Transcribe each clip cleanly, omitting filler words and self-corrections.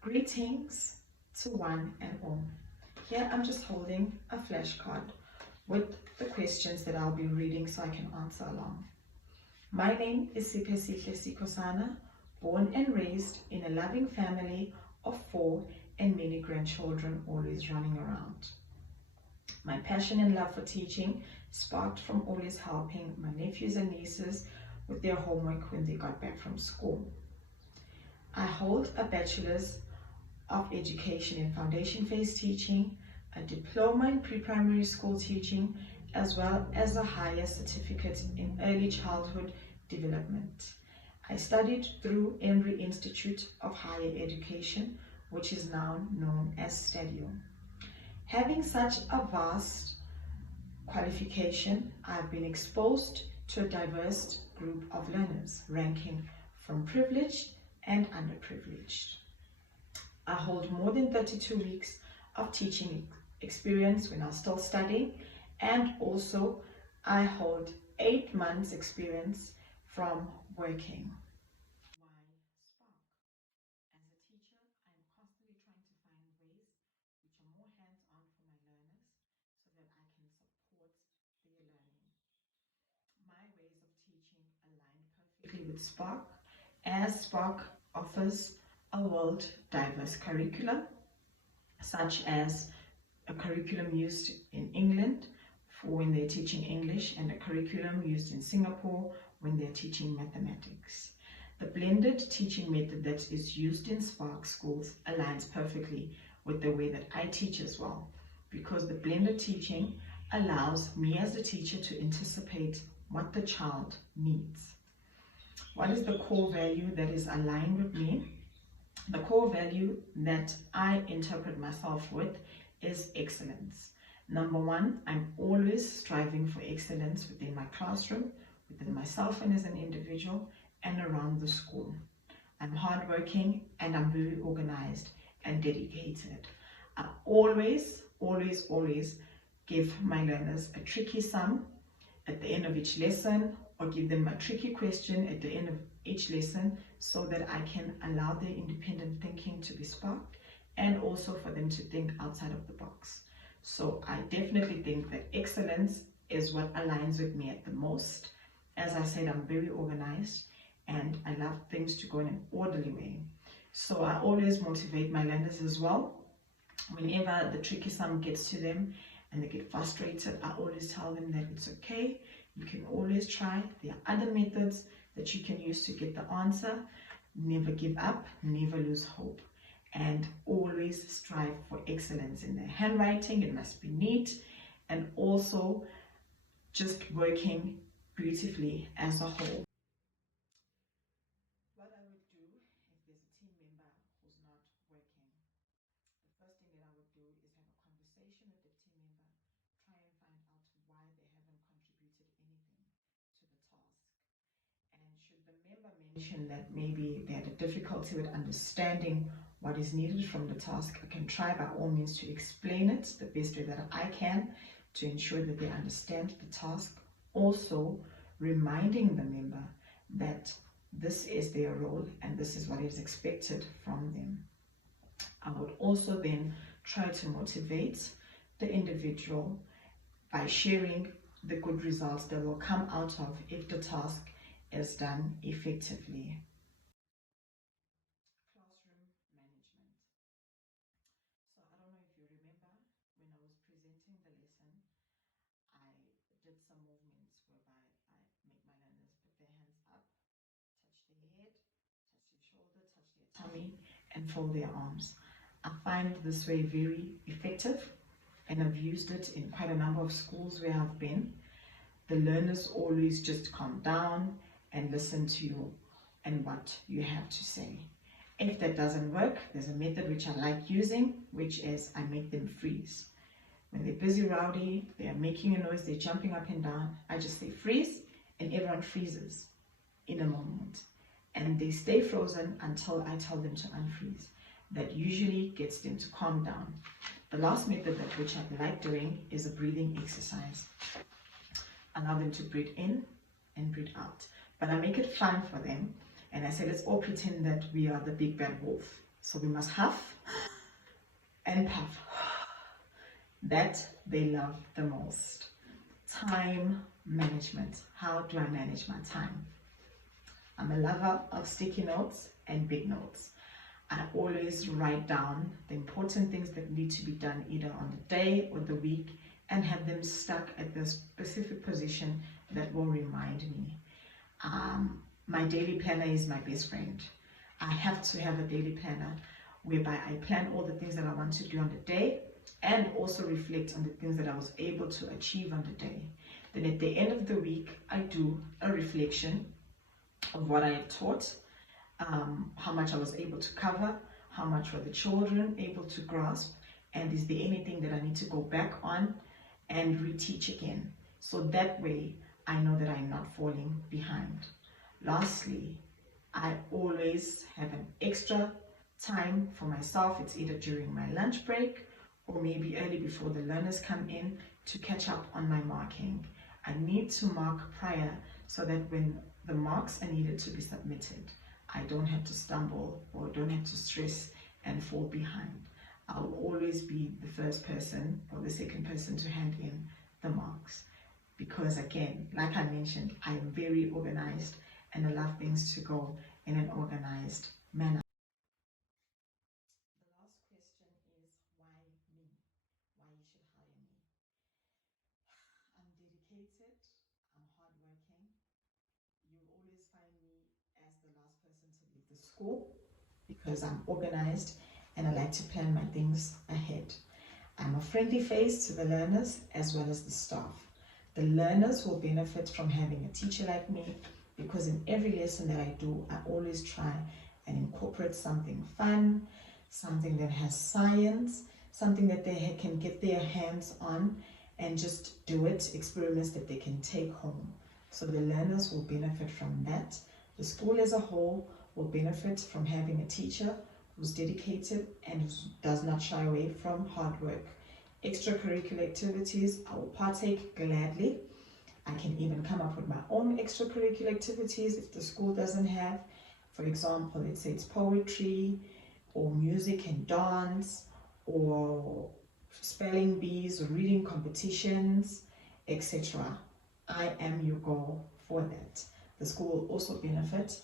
Greetings to one and all. Here I'm just holding a flashcard with the questions that I'll be reading so I can answer along. My name is Sipesihle Sikosana, born and raised in a loving family of 4 and many grandchildren always running around. My passion and love for teaching sparked from always helping my nephews and nieces with their homework when they got back from school. I hold a bachelor's of education in foundation phase teaching, a diploma in pre-primary school teaching, as well as a higher certificate in early childhood development. I studied through Embry Institute of Higher Education, which is now known as Stadio. Having such a vast qualification, I've been exposed to a diverse group of learners, ranking from privileged and underprivileged. I hold more than 32 weeks of teaching experience when I was still studying, and also I hold 8 months experience from working. Why Spark? As a teacher, I am constantly trying to find ways which are more hands-on for my learners so that I can support their learning. My ways of teaching align perfectly with Spark, as Spark offers a world diverse curriculum, such as a curriculum used in England for when they're teaching English, and a curriculum used in Singapore when they're teaching mathematics. The blended teaching method that is used in Spark schools aligns perfectly with the way that I teach as well, because the blended teaching allows me as a teacher to anticipate what the child needs. What is the core value that is aligned with me? The core value that I interpret myself with is excellence. Number one, I'm always striving for excellence within my classroom, within myself and as an individual, and around the school. I'm hardworking and I'm very organized and dedicated. I always give my learners a tricky sum at the end of each lesson, or give them a tricky question at the end of each lesson, so that I can allow their independent thinking to be sparked, and also for them to think outside of the box. So I definitely think that excellence is what aligns with me at the most. As I said, I'm very organized and I love things to go in an orderly way. So I always motivate my learners as well. Whenever the tricky sum gets to them and they get frustrated, I always tell them that it's okay. You can always try. There are other methods that you can use to get the answer. Never give up, never lose hope, and always strive for excellence in their handwriting. It must be neat, and also just working beautifully as a whole. What I would do if there's a team member who's not working, the first thing that I would do is have a conversation with the team member, try and find out why they haven't contributed anything to the task. And should the member mention that maybe they had a difficulty with understanding what is needed from the task, I can try by all means to explain it the best way that I can to ensure that they understand the task. Also, reminding the member that this is their role and this is what is expected from them. I would also then try to motivate the individual by sharing the good results that will come out of if the task is done effectively. Classroom management. So I don't know if you remember, when I was presenting the lesson, I did some movements whereby I make my learners put their hands up, touch their head, touch their shoulder, touch their tummy, and fold their arms. I find this way very effective, and I've used it in quite a number of schools where I've been. The learners always just calm down and listen to you and what you have to say. If that doesn't work, there's a method which I like using, which is I make them freeze. When they're busy rowdy, they're making a noise, they're jumping up and down, I just say freeze, and everyone freezes in a moment. And they stay frozen until I tell them to unfreeze. That usually gets them to calm down. The last method which I like doing is a breathing exercise. Allow them to breathe in and breathe out. But I make it fun for them, and I say, let's all pretend that we are the big bad wolf, So we must huff and puff. That they love the most. Time management. How do I manage my time? I'm a lover of sticky notes and big notes. I always write down the important things that need to be done either on the day or the week and have them stuck at the specific position that will remind me. My daily planner is my best friend. I have to have a daily planner whereby I plan all the things that I want to do on the day and also reflect on the things that I was able to achieve on the day. Then at the end of the week, I do a reflection of what I have taught, how much I was able to cover, how much were the children able to grasp, and is there anything that I need to go back on and reteach again. So that way I know that I'm not falling behind. Lastly, I always have an extra time for myself. It's either during my lunch break or maybe early before the learners come in to catch up on my marking. I need to mark prior so that when the marks are needed to be submitted, I don't have to stumble or don't have to stress and fall behind. I'll always be the first person or the second person to hand in the marks. Because again, like I mentioned, I am very organized and I love things to go in an organized manner. The last question is why me? Why you should hire me? I'm dedicated, I'm hardworking. You'll always find me as the last person to leave the school because I'm organized and I like to plan my things ahead. I'm a friendly face to the learners as well as the staff. The learners will benefit from having a teacher like me because in every lesson that I do, I always try and incorporate something fun, something that has science, something that they can get their hands on and just do it, experiments that they can take home. So the learners will benefit from that. The school as a whole will benefit from having a teacher who's dedicated and who does not shy away from hard work. Extracurricular activities, I will partake gladly. I can even come up with my own extracurricular activities if the school doesn't have. For example, let's say it's poetry or music and dance or spelling bees or reading competitions, etc. I am your goal for that. The school will also benefit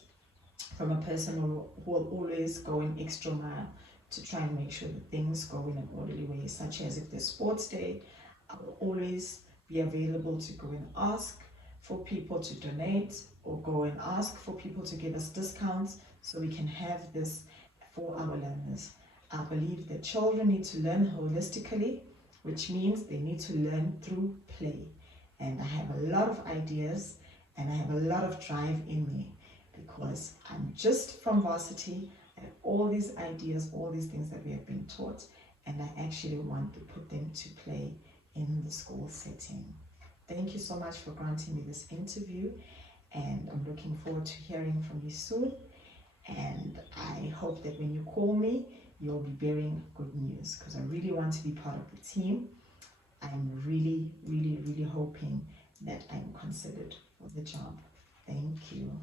from a person who will always go an extra mile to try and make sure that things go in an orderly way, such as if there's sports day, I will always be available to go and ask for people to donate or go and ask for people to give us discounts so we can have this for our learners. I believe that children need to learn holistically, which means they need to learn through play. And I have a lot of ideas and I have a lot of drive in me because I'm just from varsity. I have all these ideas, all these things that we have been taught, and I actually want to put them to play in the school setting. Thank you so much for granting me this interview, and I'm looking forward to hearing from you soon. And I hope that when you call me, you'll be bearing good news because I really want to be part of the team. I'm really hoping that I'm considered for the job. Thank you.